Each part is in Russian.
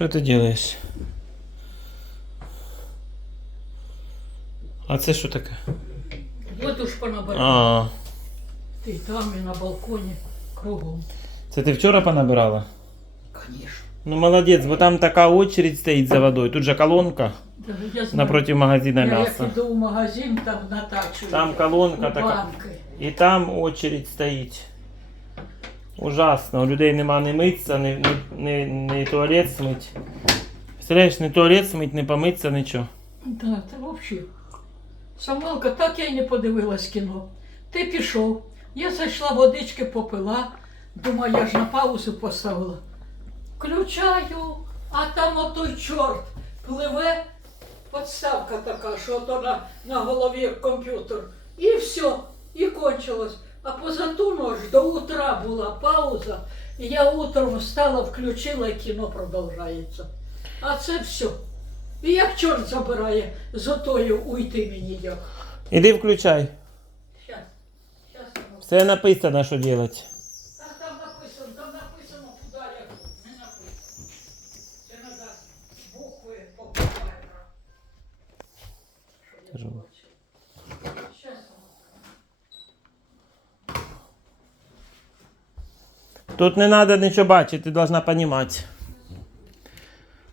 Что ты делаешь? А це що таке? Воду ж понабирав. А, Ти там і на балконі кругом. це ти вчора понабирала? Звісно. Ну молодець, бо там така очередь стоїть за водою. Тут же колонка Да, Я знаю. напротив магазина я як м'яса. іду в магазин, там натачую. Там колонка у така. банки. І там очередь стоїть. Ужасно. У людей нема не митися, не, не, не, не туалет смить. Представляєш, не туалет смить, не помитися, нічого. Да, це взагалі. Самалка, так я й не подивилась кіно. Ти пішов. Я зайшла водички попила. Думаю, я ж на паузу поставила. Включаю, а там отой чорт пливе. Подставка така, що то на, на голові комп'ютер. І все, і кончилось. А позату ночь до утра була пауза. І я утром встала, включила, і кіно продовжається. А це все. І як чорт забирає з отою уйти мені як. Іди включай. Щас. Щас. Все написано, що робити. Там, там написано, там написано, куди я не написано. Це треба букви покупати. Тут не треба нічого бачити, ти должна розуміти.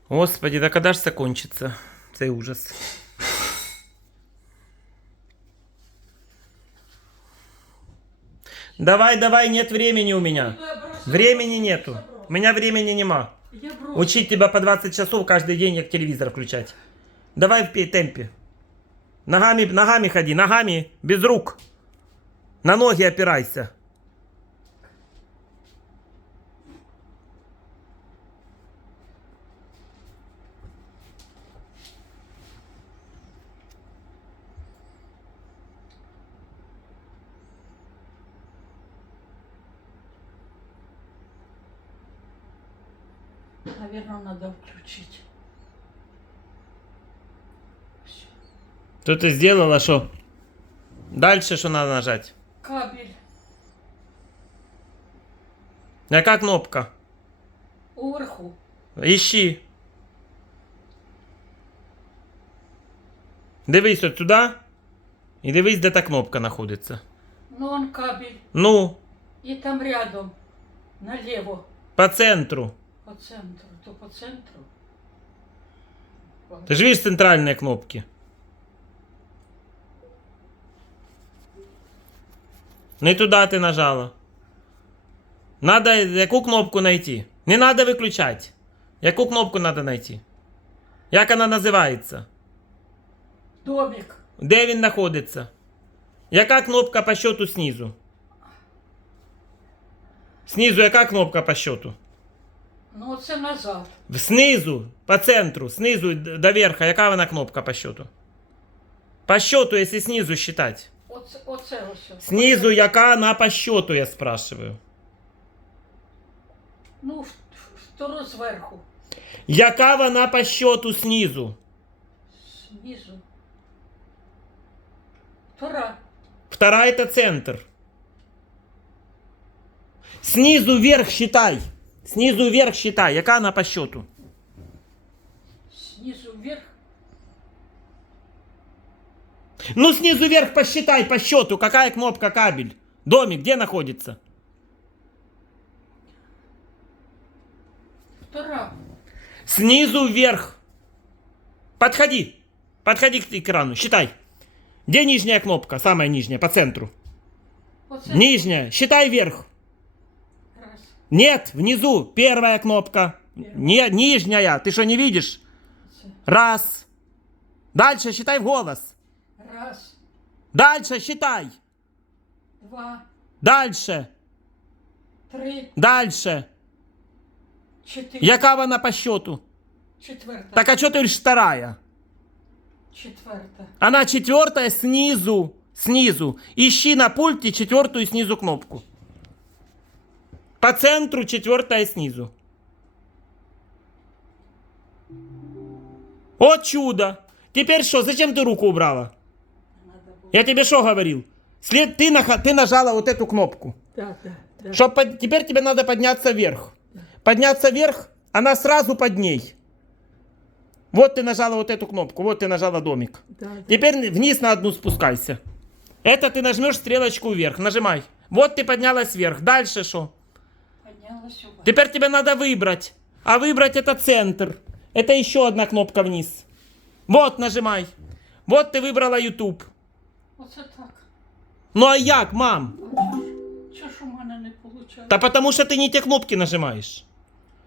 Господи, да коли ж це кончиться? Цей ужас. Давай, давай, нет времени у меня. Времени нету. У меня времени нема. Учить тебя по 20 часов каждый день, как телевизор включать. Давай в пе- темпе. Ногами, ногами ходи, ногами, без рук. На ноги опирайся. Наверное, Всё. Что ты сделала, что? Дальше что надо нажать? Кабель Яка кнопка? уверху. Ищи. Дивись от туди. І дивись, де та кнопка знаходиться. Ну, он кабель. Ну, І там рядом. Налево. по центру. По центру. То по центру. Ти ж видиш центральні кнопки. Не туди ти нажала. Надо яку кнопку знайти? Не надо виключати. Яку кнопку надо знайти? Як вона називається? Домик. Де він знаходиться? Яка кнопка по счету снизу? Снизу яка кнопка по счету? Ну, це назад. Снизу, по центру, снизу до верха, яка вона кнопка по счету? По счету, если снизу считать. Оце, оце ось. Снизу яка она по счету, я спрашиваю. Ну, в- в- зверху. Яка вона по счету снизу? Знизу. Втора. Вторая это центр. Снизу вверх считай. Снизу вверх считай. Яка она по счету? Снизу вверх. Ну, снизу вверх посчитай по счету, какая кнопка кабель. Домик где находится? Втора. Снизу вверх. Подходи. Подходи к экрану. Считай. Где нижняя кнопка? Самая нижняя, по центру. Оце. Нижняя. Считай вверх. Нет, внизу. Первая кнопка. Не, нижняя. Ты что, не видишь? Раз. Дальше считай в голос. Раз. Дальше считай. Два. Дальше. Три. Дальше. Чотири. Яка вона по счету? Четверта. Так а что ты говоришь вторая? Четверта. Она четвертая снизу. Снизу. Ищи на пульте четвертую снизу кнопку. По центру четвертая снизу. О чудо! Теперь что, зачем ты руку убрала? Я тебе что говорил? След, ты, наха- ты нажала вот эту кнопку. Да, да, да. Чтоб под- теперь тебе надо подняться вверх. Подняться вверх, она сразу под ней. Вот ты нажала вот эту кнопку, вот ты нажала домик. Да, да. Теперь вниз на одну спускайся. Это ты нажмешь стрелочку вверх. Нажимай. Вот ты поднялась вверх. Дальше что? Теперь тебе надо выбрать. А выбрать это центр. Это еще одна кнопка вниз. Вот нажимай. Вот ты выбрала YouTube. Оце так. Ну а як, мам? Чого ж у мене не виходить? Да потому что ты не те кнопки нажимаешь.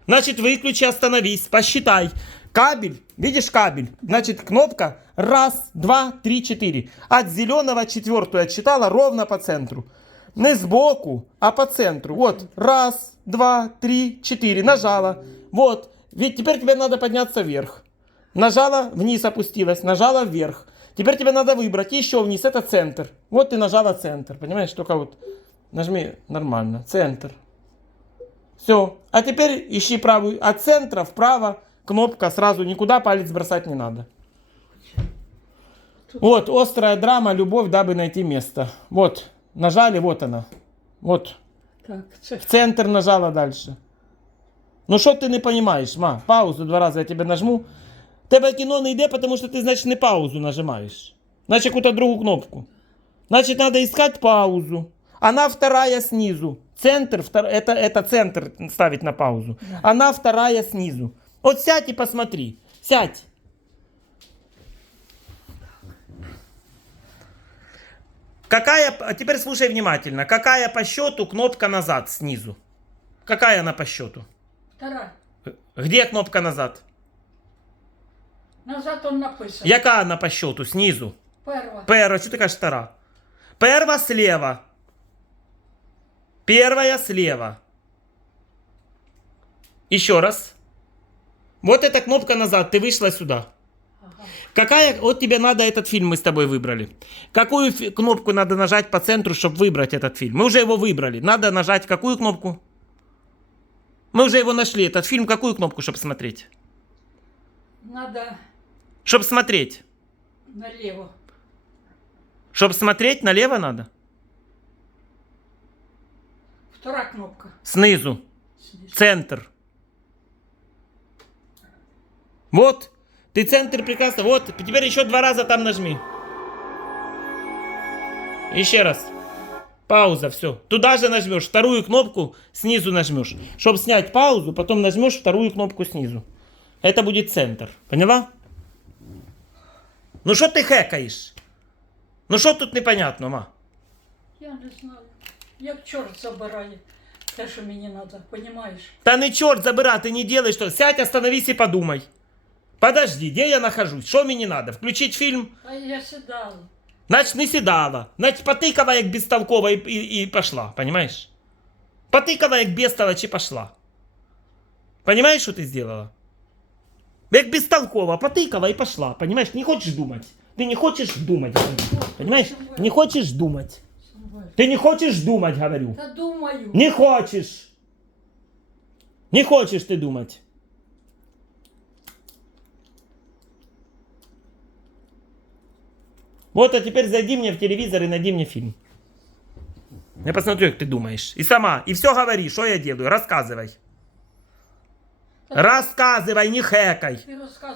Значит, выключи, остановись, посчитай. Кабель, видишь кабель? Значит, кнопка раз, два, три, четыре. От зеленого четвертую отсчитала ровно по центру. Не сбоку, а по центру. Вот, раз, два, три, четыре. Нажала. Вот, ведь теперь тебе надо подняться вверх. Нажала, вниз опустилась, нажала вверх. Теперь тебе надо выбрать еще вниз, это центр. Вот ты нажала центр, понимаешь? Только вот нажми нормально, центр. Все. А теперь ищи правую. От центра вправо кнопка сразу никуда палец бросать не надо. Вот, острая драма, любовь, дабы найти место. Вот, нажали, вот она. Вот, Так, це в центр нажала дальше. Ну що ти не розумієш, ма? Паузу два рази я тебе нажму. Тебе кіно не йде, тому що ти, значить, не паузу нажимаєш. Значить, якусь другу кнопку. Значит, надо искать паузу. Она вторая снизу. Центр, втор- это, это центр ставить на паузу. Она вторая снизу. Вот сядь и посмотри. Сядь. Какая, а теперь слушай внимательно. Какая по счету кнопка назад снизу? Какая она по счету? втора. Где кнопка назад? Назад он написано. Яка она по счету снизу? Перва. Перва, что ты кажешь втора? Перва слева. Первая слева. Еще раз. Вот эта кнопка назад, ты вышла сюда. Ага. Какая, вот тебе надо этот фильм мы с тобой выбрали. Какую фи- кнопку надо нажать по центру, чтобы выбрать этот фильм? Мы уже его выбрали. Надо нажать какую кнопку? Мы уже его нашли, этот фильм. Какую кнопку, чтобы смотреть? Надо Чтобы смотреть. налево. Чтобы смотреть, налево надо? Втора кнопка. Снизу. Снизу. Центр. Вот. Ты центр прекрасно. Вот. Теперь еще два раза там нажми. Еще раз. Пауза, все. Туда же нажмешь. Вторую кнопку снизу нажмешь. Чтобы снять паузу, потом нажмешь вторую кнопку снизу. Это будет центр. Поняла? Ну что ты хэкаешь? Ну что тут непонятно, ма? Я не знаю. Як чорт забирає те, що мені треба, понімаєш? Да не черт забирай, ты не делай что. Сядь, остановись и подумай. Подожди, где я нахожусь? Что мне надо? Включить фильм? А я сідала. Значит, не сідала. Значит, потикала, як бестолкова, і, і, і пошла. Понимаешь? Потикала, як бестолочь, і пошла. Понимаешь, что ты сделала? Як бестолкова, потыкала и пошла. Понимаешь? Не хочешь думать. Ты не хочешь думать. говорю. Понимаешь? Не хочешь думать. Ты не хочешь думать, говорю. Та думаю. Не хочешь. Не хочешь ты думать. Вот, а теперь зайди мне в телевизор и найди мне фильм. Я посмотрю, как ты думаешь. И сама, и все говори, что я делаю. Рассказывай. Рассказывай, не хэкай.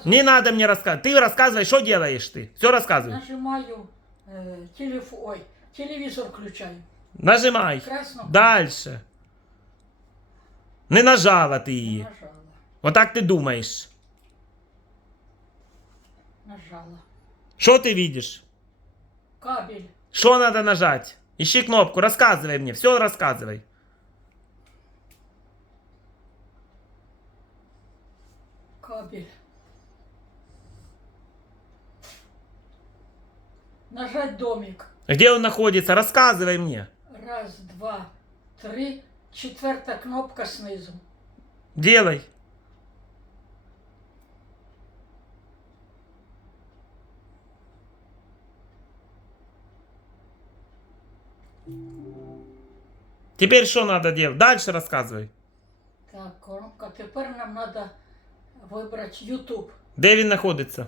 Не надо мне рассказывать. Ты рассказывай, что делаешь ты. Все рассказывай. Нажимаю е, телефон, ой, телевізор включаю. Нажимай. Красно. Дальше. Не нажала ты ее. Нажала. Вот так ты думаешь. Нажала. Что ты видишь? Кабель. Что надо нажать? Ищи кнопку, рассказывай мне, все рассказывай. Кабель. Нажать домик. Где он находится? Рассказывай мне. Раз, два, три. Четверта кнопка снизу. Делай. Теперь что надо делать? Дальше рассказывай. Так, коробка. Тепер нам треба вибрати YouTube. Де він знаходиться?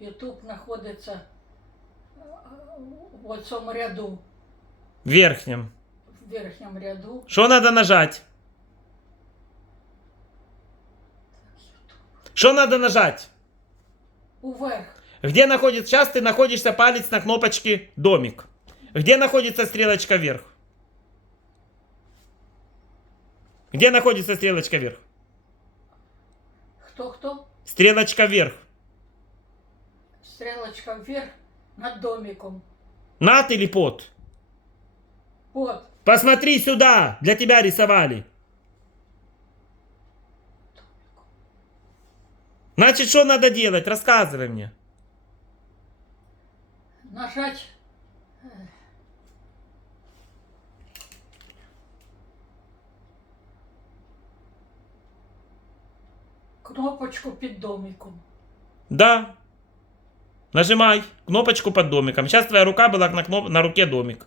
YouTube знаходиться е, в цьому ряду, В верхнем. в верхньому ряду. Что надо нажать? Что надо нажать? Уверх. Где находится... Сейчас ты находишься палец на кнопочке домик. Где находится стрелочка вверх? Где находится стрелочка вверх? Хто хто? Стрелочка вверх. Стрелочка вверх над домиком. Над или под? От. Посмотри сюда! Для тебя рисовали. Значит, что надо делать? Рассказывай мне. Нажать. Кнопочку під домиком. Да. Нажимай кнопочку под домиком. Сейчас твоя рука была на, кноп... на руке домик.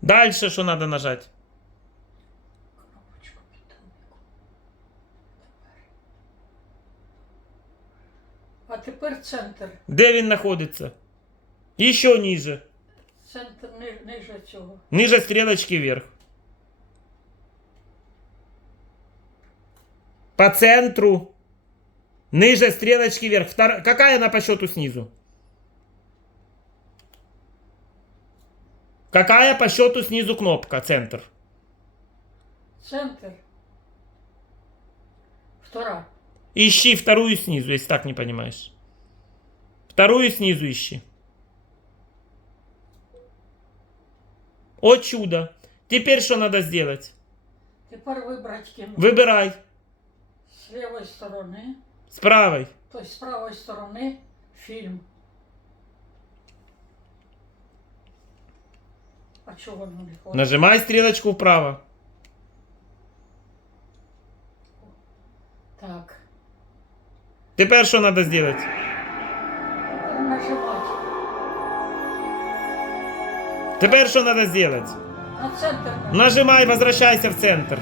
Дальше что надо нажать? Кнопочку під домиком. А тепер центр. Где він находится? Еще ниже. Центр ни- ниже цього. Ниже стрелочки вверх. По центру. Ниже стрелочки вверх. Втор- Какая она по счету снизу? Какая по счету снизу кнопка? Центр. Центр. Втора. Ищи вторую снизу, если так не понимаешь. Вторую снизу ищи. О чудо. Теперь что надо сделать? Тепер вибрати кіно. Выбирай З лівої сторони, С правой. тобто з правої сторони фільм. А чого воно не ходить? Нажимай стрелочку вправо. Так. Теперь что надо сделать? Тепер нажимати. Теперь что надо сделать? На центр нажимати. Нажимай, возвращайся в центр.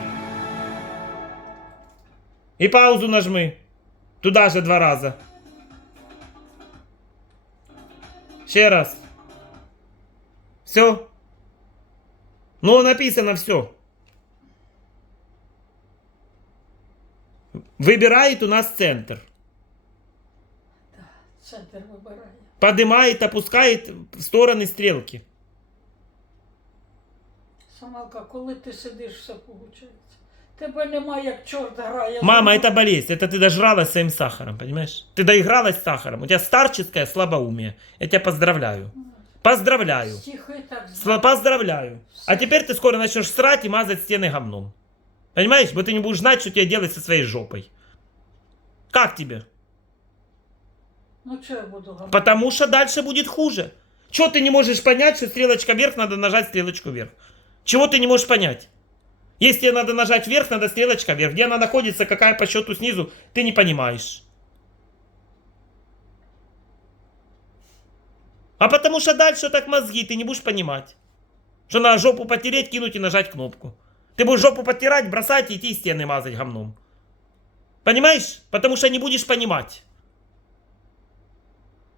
И паузу нажми. Туда же два раза. Ще раз. Все. Ну, написано все. Выбирает у нас центр. Центр вибирає. Поднимает, опускает в стороны стрелки. Самалка, коли ти сидиш, все виходить. Тебе немає, як чорт грає. Мама, это болезнь. Это ты дожралась своим сахаром, понимаешь? Ты доигралась с сахаром. У тебя старческое слабоумие. Я тебя поздравляю. Поздравляю. Стихи так Сла- Поздравляю. А теперь ты скоро начнешь срать и мазать стены говном. Понимаешь? Бо ты не будешь знать, что тебе делать со своей жопой. Как тебе? Ну що я буду говорити? Потому что дальше будет хуже. Чего ты не можешь понять, что стрелочка вверх, надо нажать стрелочку вверх? Чего ты не можешь понять? Если надо нажать вверх, надо стрелочка вверх. Где она находится, какая по счету снизу, ты не понимаешь. А потому что дальше так мозги, ты не будешь понимать. Что надо жопу потереть, кинуть и нажать кнопку. Ты будешь жопу потирать, бросать и идти стены мазать говном. Понимаешь? Потому что не будешь понимать.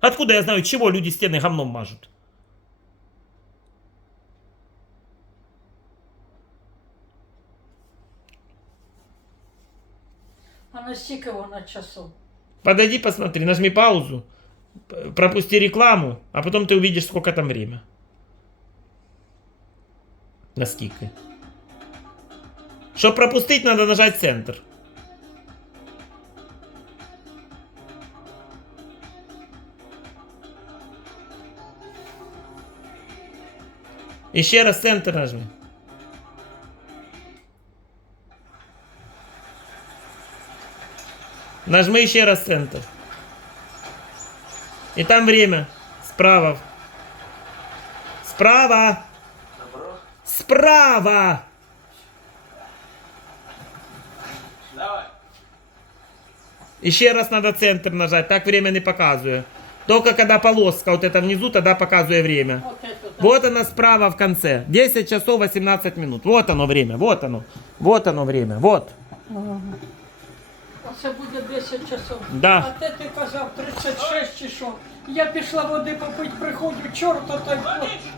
Откуда я знаю, чего люди стены говном мажут? А настільки вона часов. Подойди, посмотри, нажми паузу, пропусти рекламу, а потом ты увидишь, сколько там время. Наскільки. Чтобы пропустить, надо нажать центр. Еще раз центр нажми. Нажми еще раз центр. И там время. Справа. Справа. Справа. Давай. Еще раз надо центр нажать, так время не показываю. Только когда полоска вот это внизу, тогда показываю время. Вот она справа в конце. 10 часов 18 минут. Вот оно время, вот оно. Вот оно время, вот. Оце буде 10 часов. Да. А те ти казав 36 чи що. Я пішла води попити, приходжу, чорт той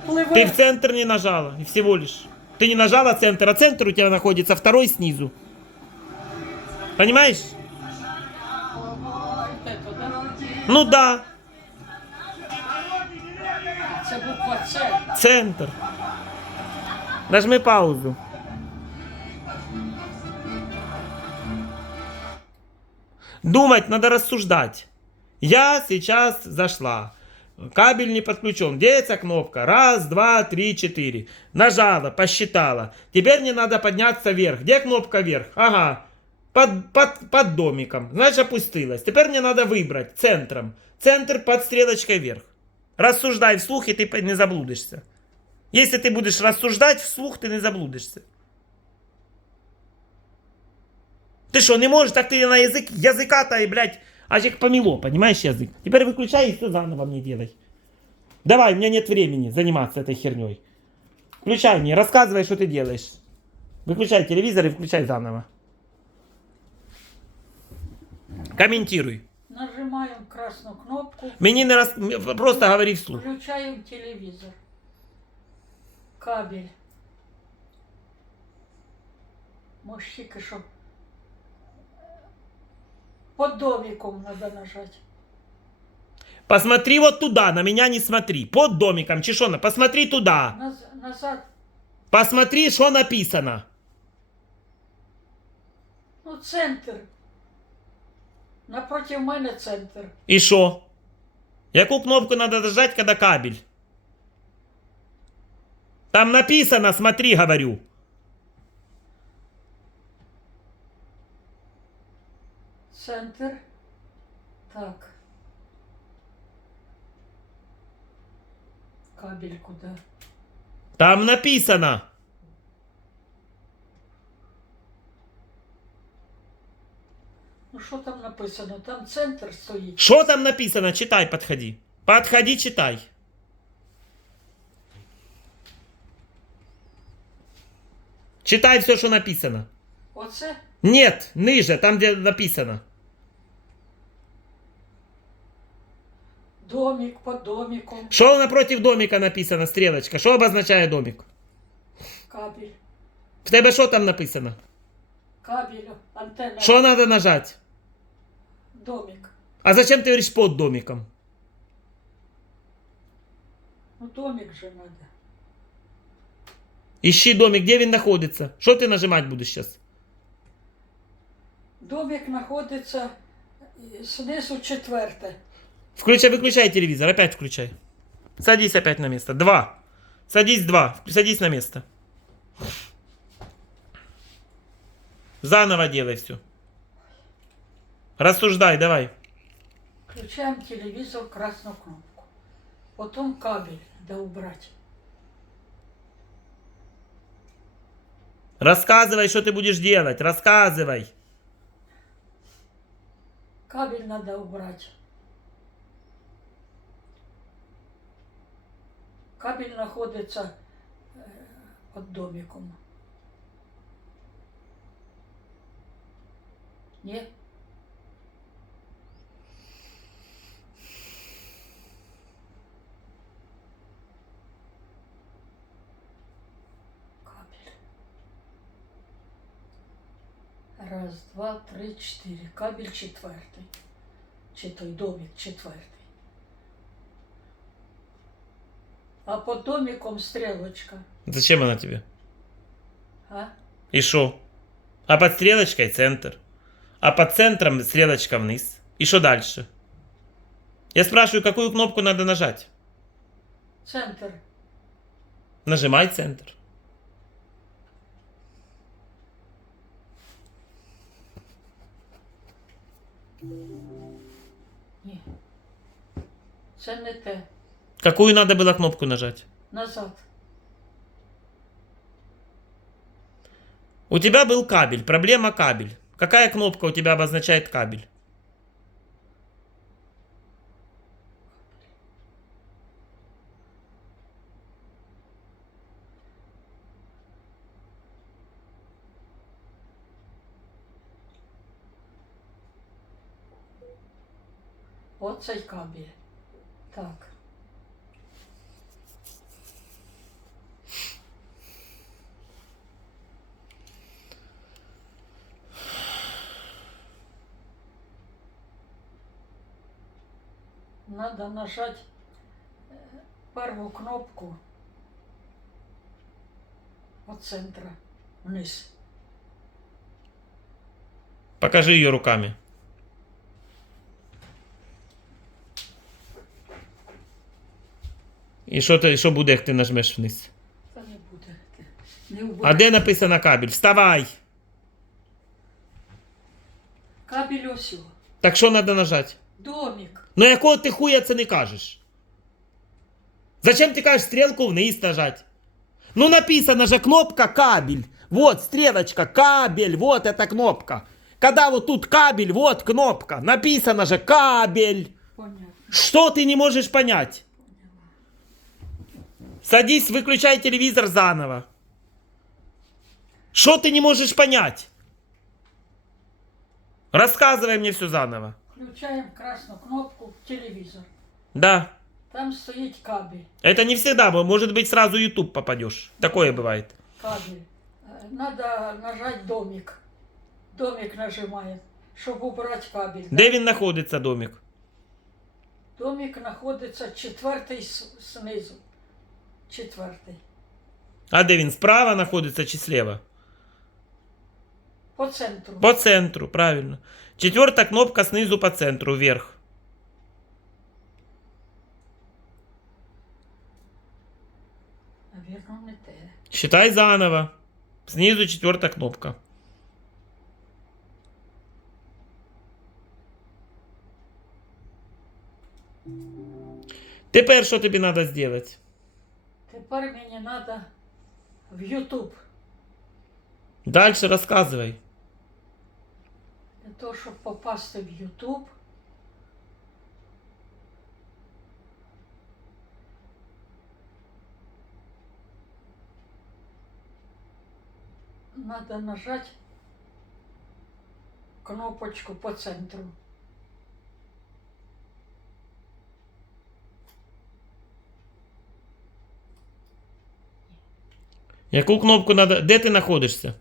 пливе. Ты в центр не нажала, и всего лишь. Ты не нажала центр, а центр у тебя находится второй снизу. Понимаешь? Да? Ну да, Це буква С. центр. Нажми паузу. Думать надо рассуждать. Я сейчас зашла. Кабель не подключен. Делается кнопка. Раз, два, три, четыре. Нажала, посчитала. Теперь мне надо подняться вверх. Где кнопка вверх? Ага. Под, под, под домиком. Значит, опустилась. Теперь мне надо выбрать центром. Центр под стрелочкой вверх. Рассуждай вслух, и ты не заблудишься. Если ты будешь рассуждать вслух, ты не заблудишься. Ты что, не можешь? Так ты на язык, языка-то и, блядь, аж как помело, понимаешь, язык. Теперь выключай и все заново мне делай. Давай, у меня нет времени заниматься этой херней. Включай мне, рассказывай, что ты делаешь. Выключай телевизор и включай заново. Комментируй. Нажимаємо красну кнопку, Мені не раз... Просто говори вслух. включаємо телевізор. Кабель. Може тільки що. под домиком треба нажати. Посмотри вот туда, на меня не смотри. Под домиком, Чешона, посмотри туда. Наз- назад. Посмотри, что написано. Ну, центр. Напротив мене центр. И что? Яку кнопку надо нажать, когда кабель? Там написано, смотри, говорю. Центр. Так. Кабель куда? Там написано. Ну що там написано? Там центр стоїть. Что там написано? Читай, подходи. Подходи, читай. Читай все, что написано. Оце Нет, ниже, там, где написано. Домик под домиком. Что напротив домика написано, стрелочка? Что обозначает домик? Кабель. В тебе що там написано? Кабель, антенна. Що надо нажать? Домик. А зачем ты говоришь под домиком? Ну домик же надо. Ищи домик, где він находится? Что ты нажимать будешь сейчас? Домик знаходиться е, знизу четверте. Включай, выключай телевизор, опять включай. Садись опять на место. Два. Садись два. Садись на место. Заново делай все. Рассуждай, давай. Включаємо телевізор красну кнопку. Потім кабель да убрати. Рассказывай, что ты будешь делать. Рассказывай. Кабель надо убрать. Кабель знаходиться е, під домиком. Ні? Раз, два, три, чотири. Кабель четвертий. Чи той домик четвертий. А под домиком стрелочка. Зачем она тебе? А? И шо? А под стрелочкой центр. А под центром стрелочка вниз. И что дальше? Я спрашиваю, какую кнопку надо нажать? Центр. Нажимай центр. Ні. Це не те. Какую надо было кнопку нажать? Назад. У тебя был кабель, проблема кабель. Какая кнопка у тебя обозначает кабель? Оцей кабель. Так. Надо нажать э, первую кнопку от центра вниз. Покажи ее руками. І що, ти, що буде, як ти нажмеш вниз? Та не буде. Не буде. А де написано кабель? Вставай! Кабель ось. Так що треба нажати? Домик. Ну якого ти хуя це не кажеш? Зачем ти кажеш стрілку вниз нажать? Ну написано же кнопка кабель. Вот стрелочка, кабель, вот эта кнопка. Когда вот тут кабель, вот кнопка. Написано же кабель. Понятно. Что ты не можешь понять? Садись, выключай телевизор заново. Что ты не можешь понять? Рассказывай мне все заново Включаємо красну кнопку телевізор. Да. Там стоїть кабель. Это не всегда, бо, может быть сразу YouTube попадешь. Такое бывает. Кабель. Е, Надо нажать домик. Домик нажимаем, щоб убрати кабель. Де він знаходиться, домик? Домик знаходиться четвертий с- знизу. Четвертий. А де він справа знаходиться чи слева? По центру. По центру, правильно. Четверта кнопка снизу по центру, вверх. Навірно, не те. Считай заново. Снизу четверта кнопка. Тепер що тобі треба зробити? Тепер мені треба в YouTube. Дальше розказуй. Того, щоб попасти в YouTube. Надо нажать кнопочку по центру. Яку кнопку треба. Де ти знаходишся?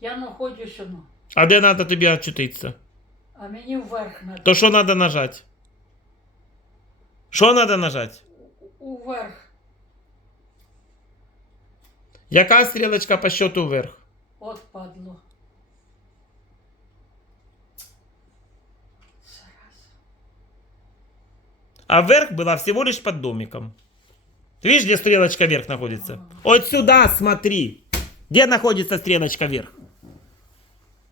Я знаходжусь воно, А де треба тобі очутитися? а мені вверх треба. То що треба нажати? Що треба нажати? Уверх. Яка стрілочка по счету вверх? От падло. Зараз. А вверх была всего лишь под домиком. Ты видишь, где стрелочка вверх находится? Вот сюда смотри. Где находится стрелочка вверх?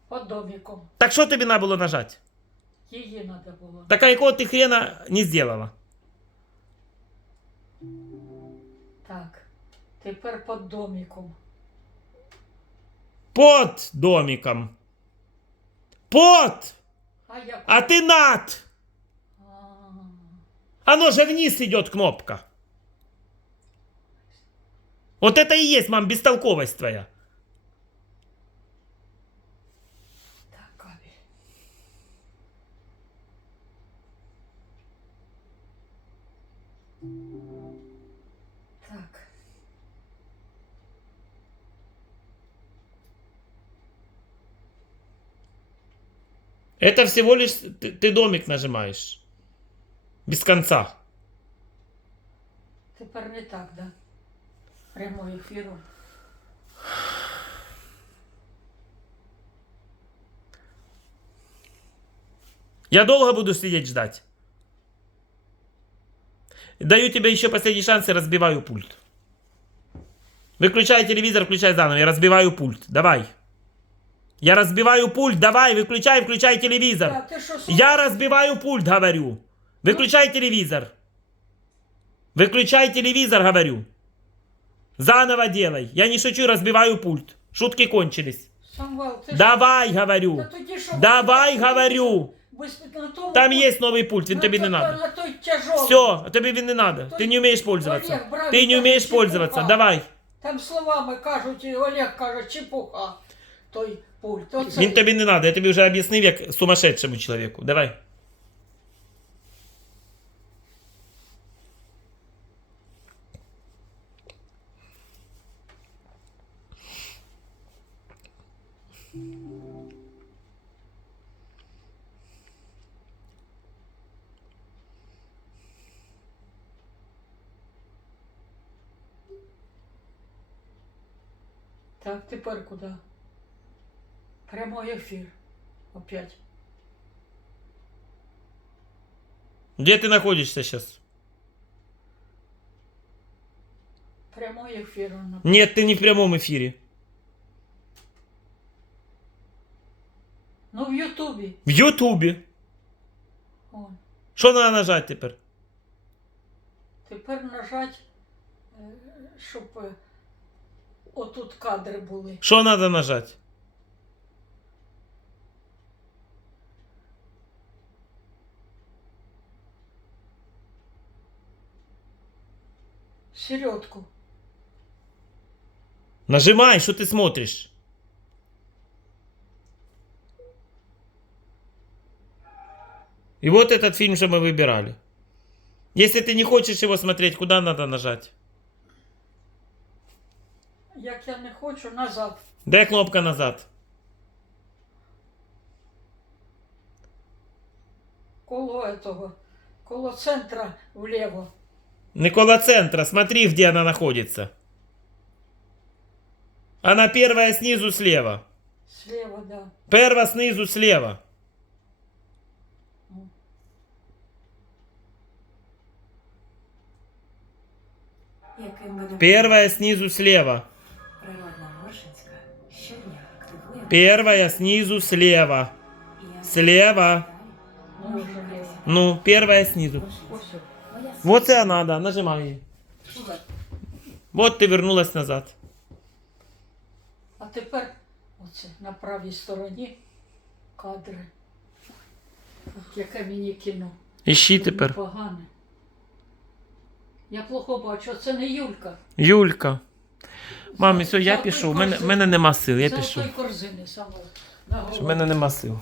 Под домиком. Так что тебе надо было нажать? Її треба було. Так а якого ты хрена не сделала? Так. Тепер під домиком. Под домиком. Под! А як? А ты над! А, Оно же вниз идет кнопка. Вот это и есть, мам, бестолковость твоя. Это всего лишь ты, ты домик нажимаешь. Без конца. Тепер не так, да? Прямою ефіром. Я долго буду сидеть ждать. Даю тебе еще последний шанс и разбиваю пульт. Выключай телевизор, включай заново. Я разбиваю пульт. Давай. Я разбиваю пульт. Давай, выключай, включай телевизор. Так, ти що Я разбиваю пульт, говорю. Выключай телевизор. Выключай телевизор, говорю. Заново делай. Я не шучу, разбиваю пульт. Шутки кончились. Самвел, ти Давай, що? говорю. Та тоді що? Давай, говорю. Без- на тому- Там есть новый пульт, він на тобі не то- надо. На той тяжелий. Все, тебе він не надо. Ты не умеешь пользоваться. Олег, брат, Ты не брат, умеешь чепуха. пользоваться. Давай. Там словами кажуть, і Олег каже, чепуха. той пульт. Оце... Він тобі не надо, я тебе уже об'яснив як сумасшедшему человеку. Давай. Так, теперь куда? Прямой ефір. Опять. Где ты находишься сейчас? Прямой ефір. воно. Нет, ты не в прямом эфире. Ну в Ютубі. В Ютубе. Вон. Что надо нажать теперь? Тепер нажать, е, щоб е, отут кадри були. Что надо нажать? Середку. Нажимай, что ты смотришь? И вот этот фильм, что мы выбирали. Если ты не хочешь его смотреть, куда надо нажать? Як я не хочу, назад. Дай кнопка назад. Коло этого. Коло центра влево. Никола центра, смотри, где она находится. Она первая снизу слева. Слева, да. Первая снизу слева. Первая снизу слева. Первая снизу слева. Слева. Ну, первая снизу. Она, да, нажимай. ее. Вот ты вернулась назад. А тепер оце на правій стороні кадри. От яке мені кіно. Ищи тепер. Погане. Я плохо бачу, це не Юлька. Юлька. Мамі, все, я пішов. У мене, корзин. мене нема сил, я це пішов. той корзини саме. У мене нема сил.